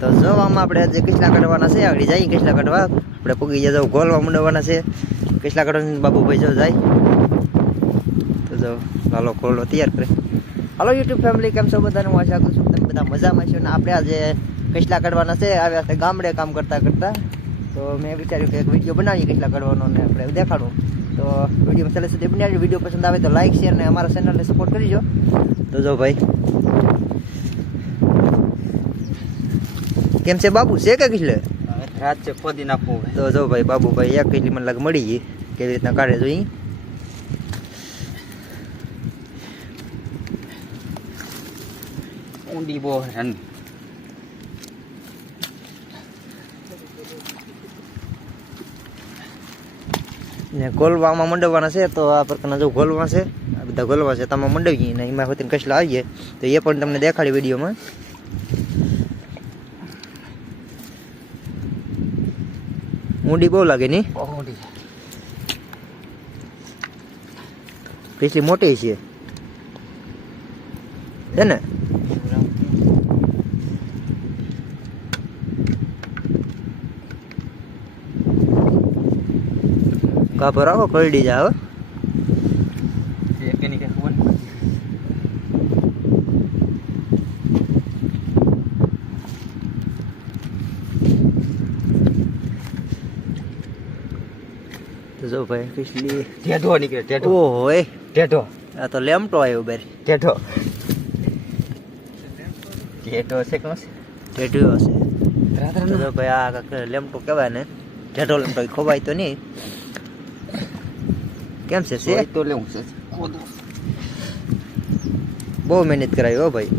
તો જો આમાં આપણે આજે કિસલા કાઢવાના છે, આગળ જઈએ કિસલા કાઢવા. આપણે પૂગી જાવ ગોલવા મંડવાના છે કિસલા કાઢવાની. બાબુભાઈ જો જાય તો જો હાલો ખોલો તૈયાર કરે. હાલો યુટ્યુબ ફેમિલી, કેમ છો બધાને? હું આશા કરું છું તમે બધા મજામાં છો. ને આપણે આજે કિસલા કાઢવાના છે, આવ્યા છે ગામડે કામ કરતા કરતા. તો મેં વિચાર્યું કે એક વિડીયો બનાવીએ કિસલા કાઢવાનો ને આપણે દેખાડું. તો વિડીયો ચાલે સુધી બનાવી. વિડીયો પસંદ આવે તો લાઈક શેર ને અમારા ચેનલને સપોર્ટ કરીજો. તો જો ભાઈ કેમ છે બાબુ, છે કે કિસલે રાત છે ખોદી નાખવું. તો જો ભાઈ બાબુભાઈ એક કિસલી મને લાગે મળી ગઈ. કેવી રીતના કાઢે જોઈ. ઊંડી બહુ રન ને ગોલવામાં મંડવવાના છે. તો આ પ્રકારના જો ગોલવા છે, આ બધા ગોલવા છે, તમે મંડવીએ ને એમાં હોતી કસલા આવીએ તો એ પણ તમને દેખાડી વિડીયોમાં. ઊંડી બહુ લાગે ની, ઊંડી કેટલી મોટી છે ને. કાપો રાખો કરડી જાય. એની કઈ ખબર તો જો ભાઈ કિસલી ટેઢો નીકળે. ટેઢો ઓહો એ ટેઢો આ તો લેમટો આવ્યો બેર. ટેઢો ટેઢો છે કોણ છે? ટેટુ હશે. રાત્રે તો જો ભાઈ આ કાંઈક લેમટો કહેવાય ને, ટેટો લેમટો ખવાય તો નહીં. કેમ છે તો લેવું છે. બહુ મહેનત કરાવી હો ભાઈ.